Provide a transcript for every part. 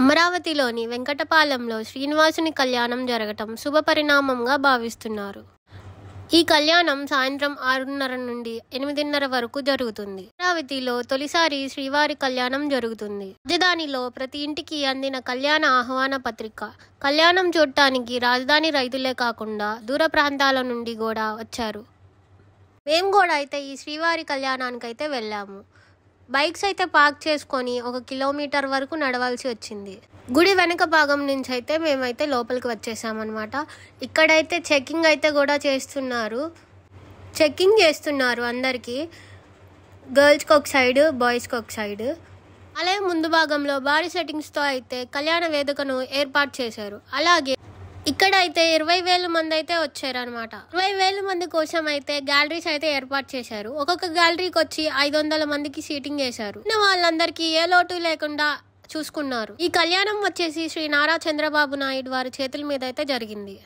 అమరావతిలోని వెంకటపాలెంలో శ్రీనివాసుని కళ్యాణం జరగటం శుభపరిణామంగా భావిస్తున్నారు. ఈ కళ్యాణం సాయంత్రం 6:30 నుండి 8:30 వరకు జరుగుతుంది. అమరావతిలో తొలిసారి శ్రీవారి కళ్యాణం జరుగుతుంది. రాజధానిలో ప్రతి ఇంటికి అందిన కళ్యాణ ఆహ్వాన పత్రిక. కళ్యాణం చూడటానికి రాజధాని రైతులే కాకుండా దూర ప్రాంతాల నుండి కూడా వచ్చారు. మేము కూడా అయితే ఈ శ్రీవారి కళ్యాణానికైతే వెళ్ళాము. బైక్స్ అయితే పార్క్ చేసుకొని 1 కిలోమీటర్ వరకు నడవాల్సి వచ్చింది. గుడి వెనక భాగం నుంచి అయితే మేమైతే లోపలికి వచ్చేసామన్నమాట. ఇక్కడైతే చెకింగ్ అయితే కూడా చేస్తున్నారు అందరికీ. గర్ల్స్కి ఒక సైడ్, బాయ్స్కి ఒక సైడ్. అలాగే ముందు భాగంలో భారీ సెట్టింగ్స్తో అయితే కళ్యాణ వేదికను ఏర్పాటు చేశారు. అలాగే ఇక్కడ అయితే 20,000 మంది అయితే వచ్చారనమాట. 20,000 మంది కోసం అయితే గ్యాలరీస్ అయితే ఏర్పాటు చేశారు. ఒక్కొక్క గ్యాలరీకి వచ్చి 500 మందికి సీటింగ్ చేశారు. వాళ్ళందరికీ ఏ లోటు లేకుండా చూసుకున్నారు. ఈ కళ్యాణం వచ్చేసి శ్రీ నారా చంద్రబాబు నాయుడు వారి చేతుల మీద అయితే జరిగింది.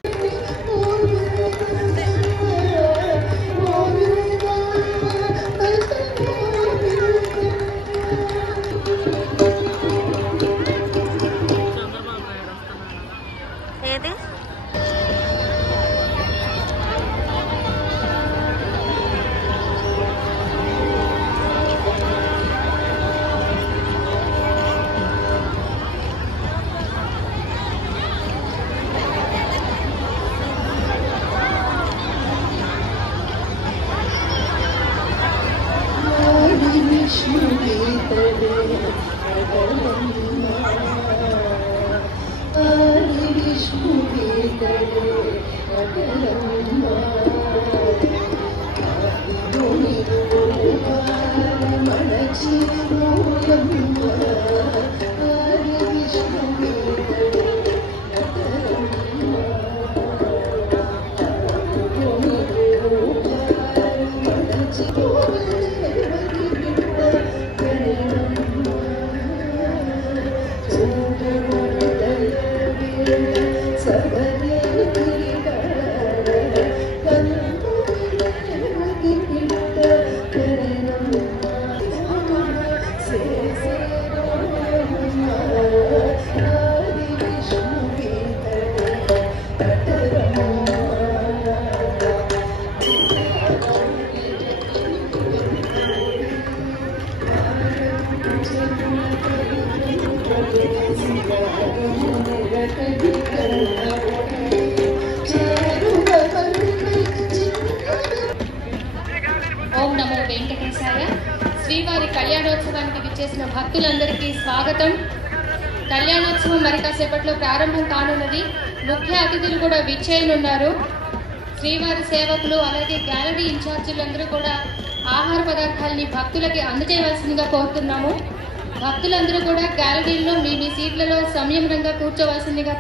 ఓం నమో వెంకటేశాయ. శ్రీవారి కళ్యాణోత్సవానికి విచ్చేసిన భక్తులందరికీ స్వాగతం. కళ్యాణోత్సవం మరి కాసేపట్లో ప్రారంభం కానున్నది. ముఖ్య అతిథులు కూడా విచ్చేయనున్నారు. శ్రీవారి సేవకులు అలాగే గ్యాలరీ ఇన్ఛార్జీలందరూ కూడా ఆహార పదార్థాలని భక్తులకి అందజేయవలసిందిగా కోరుతున్నాము. భక్తులందరూ కూడా గ్యాలరీలో మీ సీట్లలో సంయమనంగా కూర్చోవలసిందిగా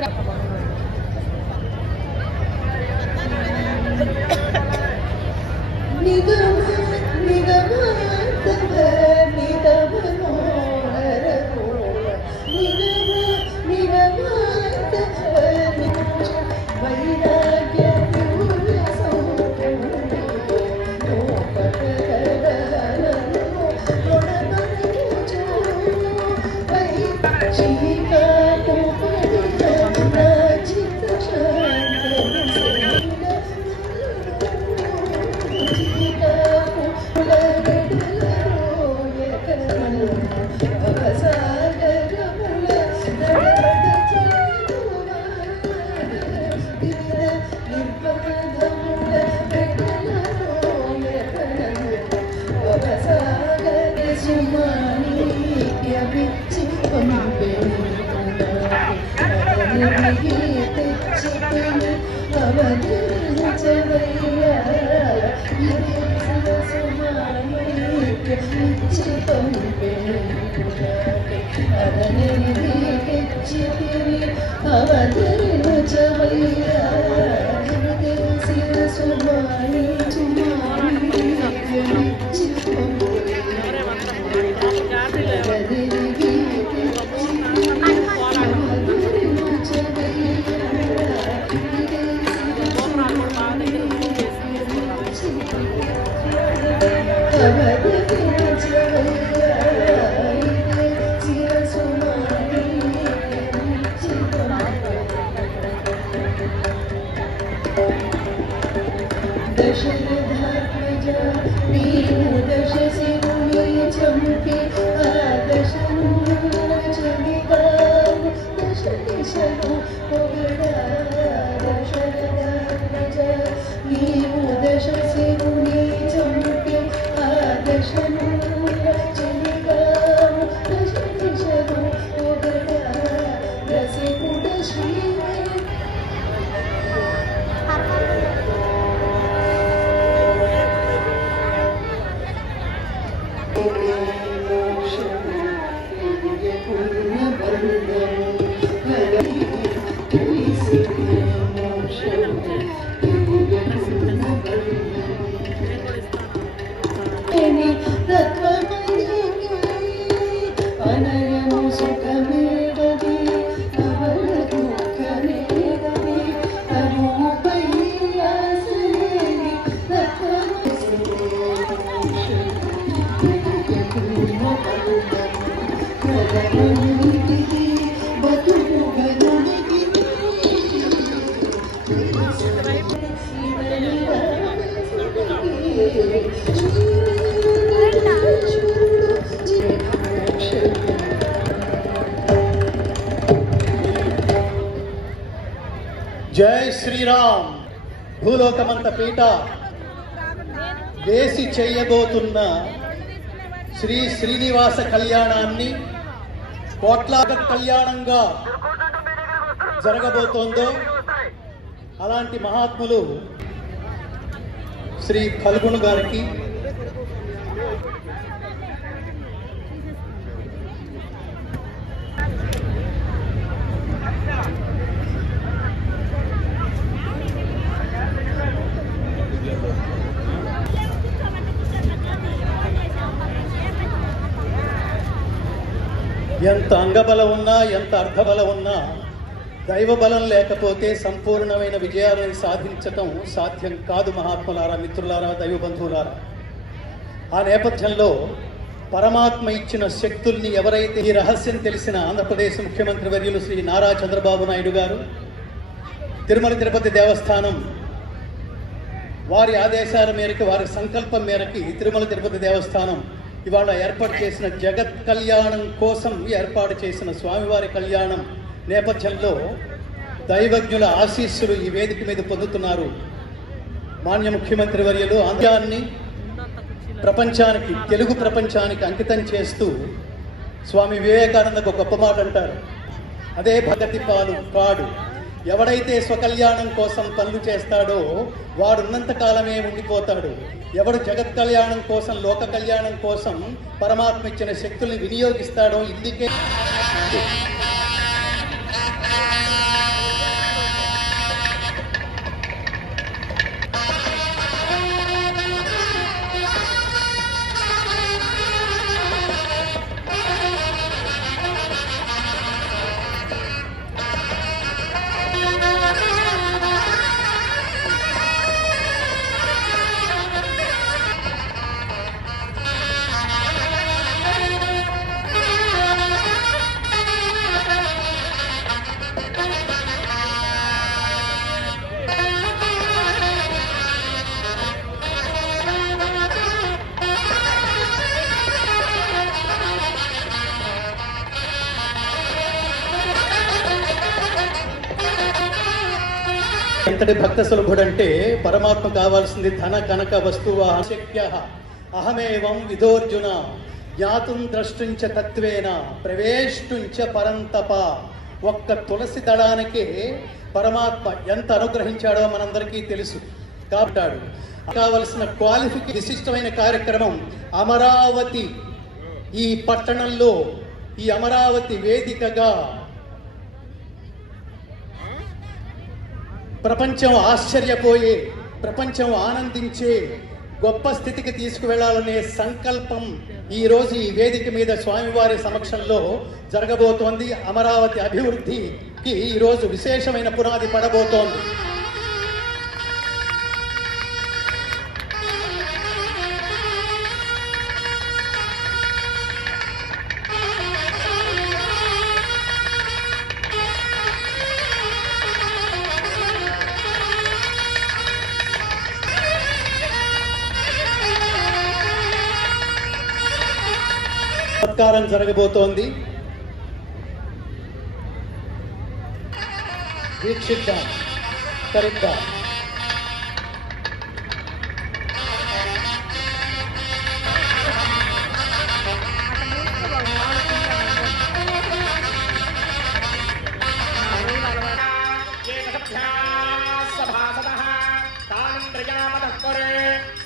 జై శ్రీరామ్. భూలోకమంత పీట వేసి చేయబోతున్న శ్రీ శ్రీనివాస కళ్యాణాన్ని కోట్లాగ కళ్యాణంగా జరగబోతోందో అలాంటి మహాత్ములు శ్రీ ఫల్గుణ్ గారికి ఎంత అంగబలం ఉన్నా ఎంత అర్థబలం ఉన్నా దైవబలం లేకపోతే సంపూర్ణమైన విజయాలను సాధించటం సాధ్యం కాదు. మహాత్ములారా, మిత్రులారా, దైవ బంధువులారా, ఆ నేపథ్యంలో పరమాత్మ ఇచ్చిన శక్తుల్ని ఎవరైతే ఈ రహస్యం తెలిసిన ఆంధ్రప్రదేశ్ ముఖ్యమంత్రి వర్యులు శ్రీ నారా చంద్రబాబు నాయుడు గారు తిరుమల తిరుపతి దేవస్థానం వారి ఆదేశాల మేరకు, వారి సంకల్పం మేరకి తిరుమల తిరుపతి దేవస్థానం ఇవాళ ఏర్పాటు చేసిన జగత్ కళ్యాణం కోసం ఏర్పాటు చేసిన స్వామివారి కళ్యాణం నేపథ్యంలో దైవజ్ఞుల ఆశీస్సులు ఈ వేదిక మీద పొందుతున్నారు. మాన్య ముఖ్యమంత్రి వర్యులు ఆంధ్రాన్ని ప్రపంచానికి, తెలుగు ప్రపంచానికి అంకితం చేస్తూ స్వామి వివేకానందకు ఒక గొప్ప మాట అంటారు, అదే భగతి పాడు. ఎవడైతే స్వకల్యాణం కోసం పనులు చేస్తాడో వాడున్నంత కాలమే ఉండిపోతాడు. ఎవడు జగత్ కళ్యాణం కోసం, లోక కళ్యాణం కోసం పరమాత్మ ఇచ్చిన శక్తుల్ని వినియోగిస్తాడో ఇందుకే ఎంతటి భక్త సులభుడంటే పరమాత్మ కావాల్సింది ధన కనక వస్తువ శక్య అహమేవం విదోర్జున జ్ఞాతుం ద్రష్టుంచ తత్వేన ప్రవేష్టుంచ పరంతప. ఒక్క తులసి దళానికే పరమాత్మ ఎంత అనుగ్రహించాడో మనందరికీ తెలుసు. కాబట్టి కావలసిన క్వాలిఫికేషన్ విశిష్టమైన కార్యక్రమం అమరావతి. ఈ పట్టణంలో ఈ అమరావతి వేదికగా ప్రపంచం ఆశ్చర్యపోయే, ప్రపంచం ఆనందించే గొప్ప స్థితికి తీసుకువెళ్లాలనే సంకల్పం ఈరోజు ఈ వేదిక మీద స్వామివారి సమక్షంలో జరగబోతోంది. అమరావతి అభివృద్ధికి ఈరోజు విశేషమైన పునాది పడబోతోంది. సత్కారం జరగబోతోంది. వీక్షిద్దాం, తరిద్దాం.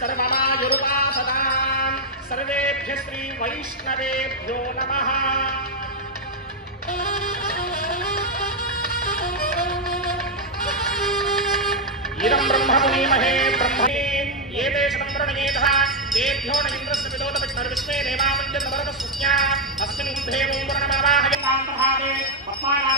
सर्वमायुरुपासदां सर्वेभ्यः श्री वैष्णवेभ्यो नमः। इदं ब्रह्ममुनिमहे ब्रह्मणे ये देशं प्रणयेतः तेभ्यो न इन्द्रस्य विदोतविष्णुर्विश्वे देवामञ्जनवरदस्वस्या अस्मिन् देवं वर्णमावाहयतां प्रभाते पद्मानां